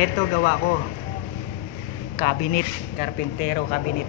Eto gawa ko. Cabinet, karpintero cabinet.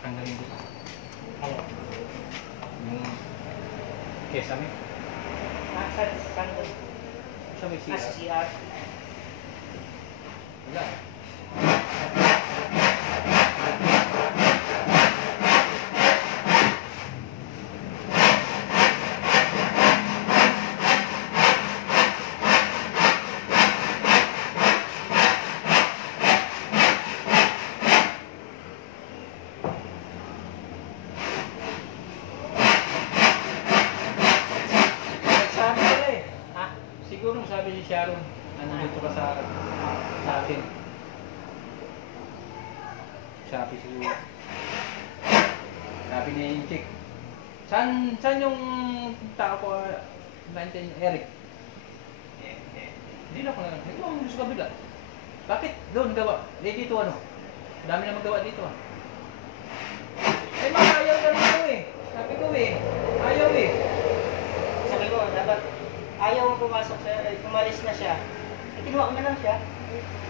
Tanggalin dito. Yung kesa mo. Saan doon? Siya may Sa CR. CR. Wala. Sabi ko eh. Ha? Siguro sabi si Sharon, dito ka sa atin. Sabi siguro. Sabi niya yung chick. Saan yung tao ko, nandiyan yung Eric? Hindi na ako na lang. Ito ang gusto kabila. Bakit? Doon gawa. Dito ano? Dami na magawa dito ah. Eh mga ayaw na rin ko eh. Sabi ko eh. Ayaw eh. Sabi ko, dapat ayaw mo pumasok sa, umalis na siya. Eh, kinuha ko na lang siya.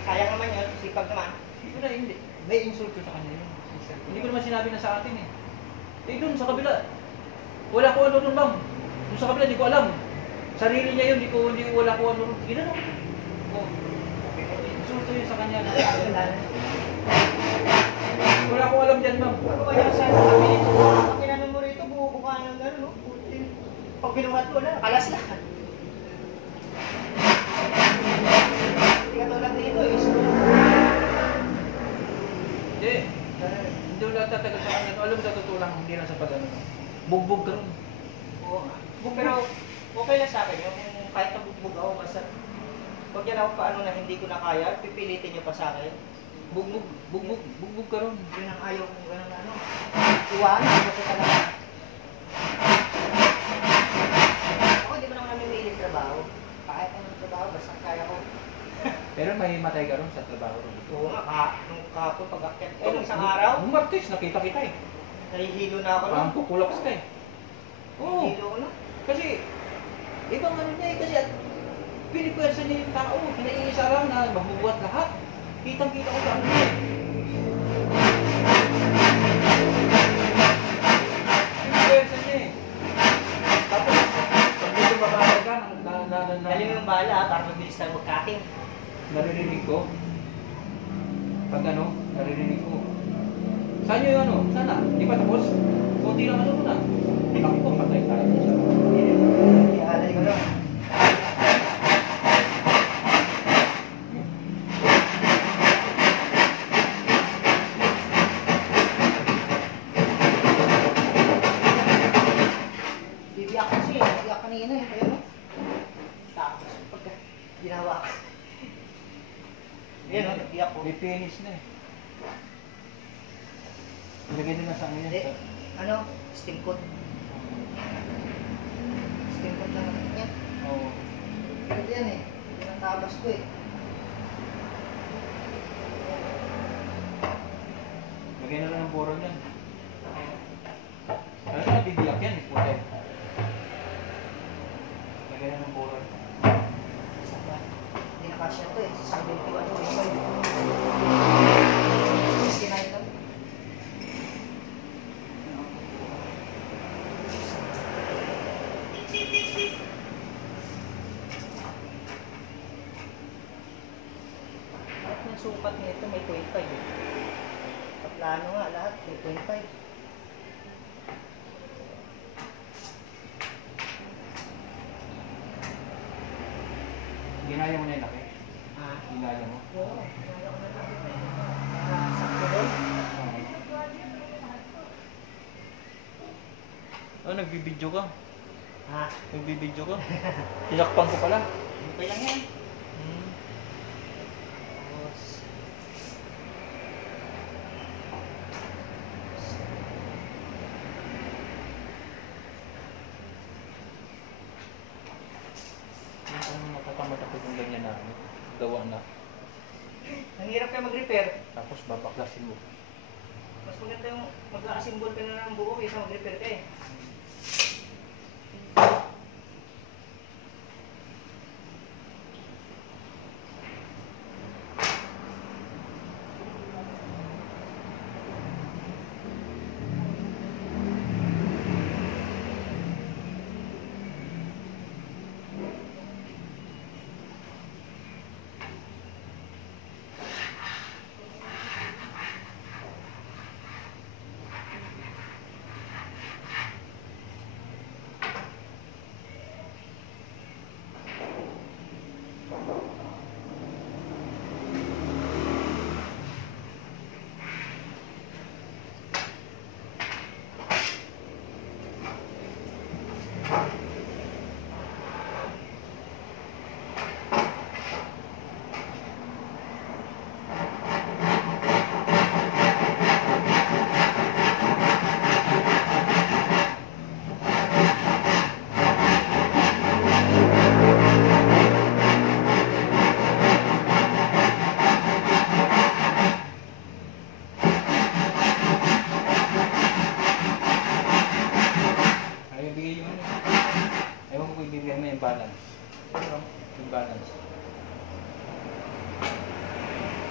Sayang naman yun, sipag naman. Hindi ko na, hindi. May insult ko sa kanya yun. Hindi ko naman sinabi na sa atin eh. Eh doon sa kabila. Wala ko ano doon lang. Doon sa kabila, hindi ko alam. Sarili niya yun, hindi ko wala ko ano doon. Ginano. Oh. Insult gusto yun sa kanya. Wala na. Wala akong alam dyan, ma'am. Ano ba yung saan sa kami nito? Pag kinanong mo rito, bubuka ng gano'n, no? Putin. Pag binuhat mo na, kalas lahat. Hindi ka tulad dito, eh. Hindi. Hindi wala tatagal sa kanya. Alam mo sa totoo lang, hindi lang sa pag-ano. Bugbog ka rin. Oo nga. Pero okay lang sa akin yung kahit nabugbog ako, basta pag yan ako paano na hindi ko na kaya, pipilitin nyo pa sa akin. Bugbog ka rin. Yun ang ayaw kong gano'n ano. Iwanan kasi talaga. Ako hindi mo naman namimili trabaho. Kahit anong trabaho, basta kaya ko. Pero may matay ka rin sa trabaho rin. Oo nga, nung kahapon pag-akyat. Nung isang araw, Nung Martes, nakita kita eh. nahihilo na ako. Parang kukulaps ka eh. Oo. Nahihilo ko na. Kasi, ibang ano niya eh. Kasi pinipwersa niya yung tao. Naiisa lang na mabubuhat lahat. Kitang-kita ko sa ano niya eh. Pinipwersa niya eh. Tapos, pag dito babawal ka, Dali mo yung bala para mabilis tayo magkating. naririnig ko. Pag ano, naririnig ko. Saan yung ano? Sana? Di pa tapos? Kunti lang ano muna. Naku po, patay tayo sa Ihalay ko lang. Bibiyak kasi, bibiyak kanina eh. Ayun, no? Tapos, pagka ginawa ko. Yan, no? Bibiyak ko. May finish na eh. Ilagay din na sa ano yan. Hindi. Ano? Steam coat. Steam coat lang naman yan. Oo. Pwede yan eh. Yan ang tabas ko eh. Lagay na lang ng boron yan. Ano na bibiyak yan eh. Puti. Lagay na ng boron. Isa pa. Hindi na kasya to eh. 71 to 69 lang. Lahat ng sukat nito may 25 eh. Sa plano nga lahat may 25. Ginaya mo na yung laki. Ah, Ginaya mo. oo. Kaya ko na lang. Sakto doon. Oh, nagbibideo ka. Ha? Nagbibideo ka. Tinakpan ko pala. Okay lang yan. Tapos, Minsan natatamad ako kung ganyan na ano, gawa na. ang hirap kayo mag-repair. Tapos babaklasin mo. Mas maganda yung mag-a-assemble ka na ng buo kaysa mag-repair ka eh.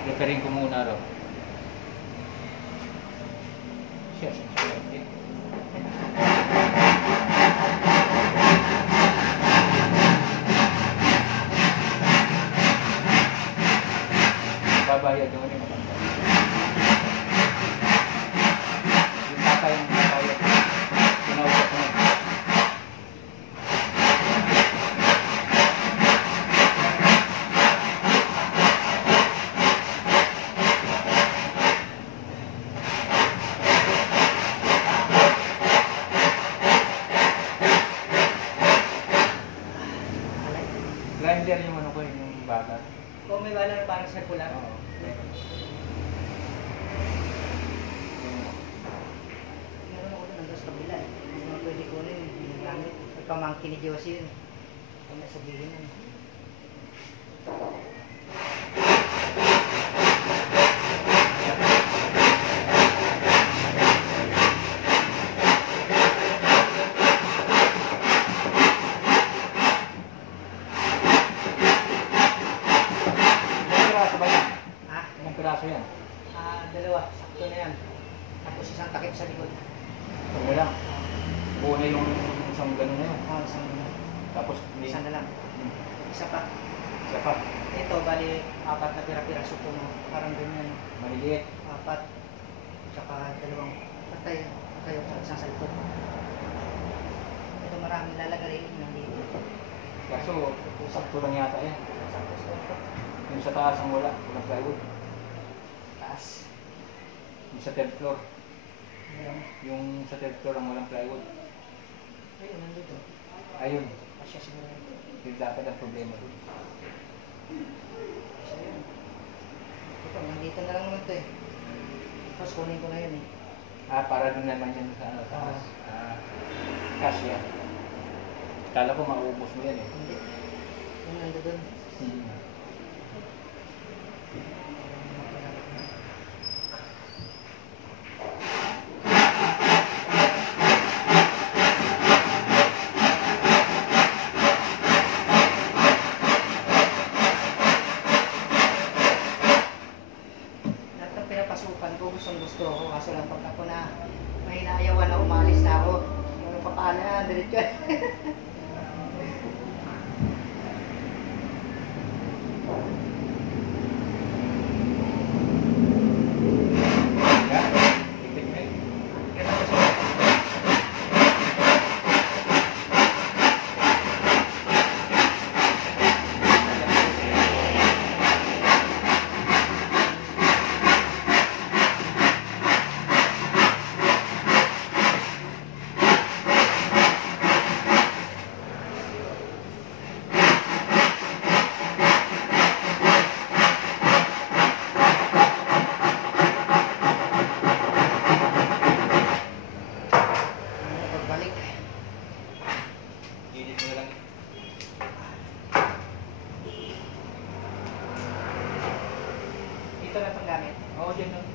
Repairing ko muna raw. Siya. Yung tatay ng tatay. Pinausap mo. Grinder yung ano ko yung bata. Kung may bala na parang circular. Oo. Meron ako doon hanggang sa kabila eh. Hindi naman pwede kunin, hindi na gamit. May pamangkin ni Josie yun. Kung nasabihin na. Ilang piraso ba yan? Ha? Ilang piraso yan? Dalawa. Sakto na yan. Tapos isang takip sa likod. Ito na lang. Buo na yung isang gano'n na yan. Isang Tapos may isa na lang. Isa pa. isa pa. Ito, bali, 4 na pira-piraso po mo. Parang ganyan. Maliliit. 4. Tsaka 2. Patay. Patay yung isang sa likod. Ito maraming lalagay. Nandito. Kaso, sakto lang yata yan. Sakto sa likod. Yung sa taas ang wala. Walang plywood. Taas. Yung sa third floor. Ayan. Yung sa third floor ang walang plywood. Ayun, nandito. Ayun. Asya siguro yun. Yung dapat ang problema doon. Asya yun. Ito, nandito na lang naman ito eh. Tapos kunin ko na yun eh. Para doon naman yan sa ano, taas. Kasya. Kala ko maubos mo yan eh. Hindi. Yung nandito doon. Lahat ng pinapasukan ko, gusto ko. Kaso lang pag ako na may naayawan na umalis na ako. Yung papala na, diretso. Yan. Ipit mo yun. Pagbalik. Gilid mo na lang. Dito na itong gamit. Oo, dyan lang.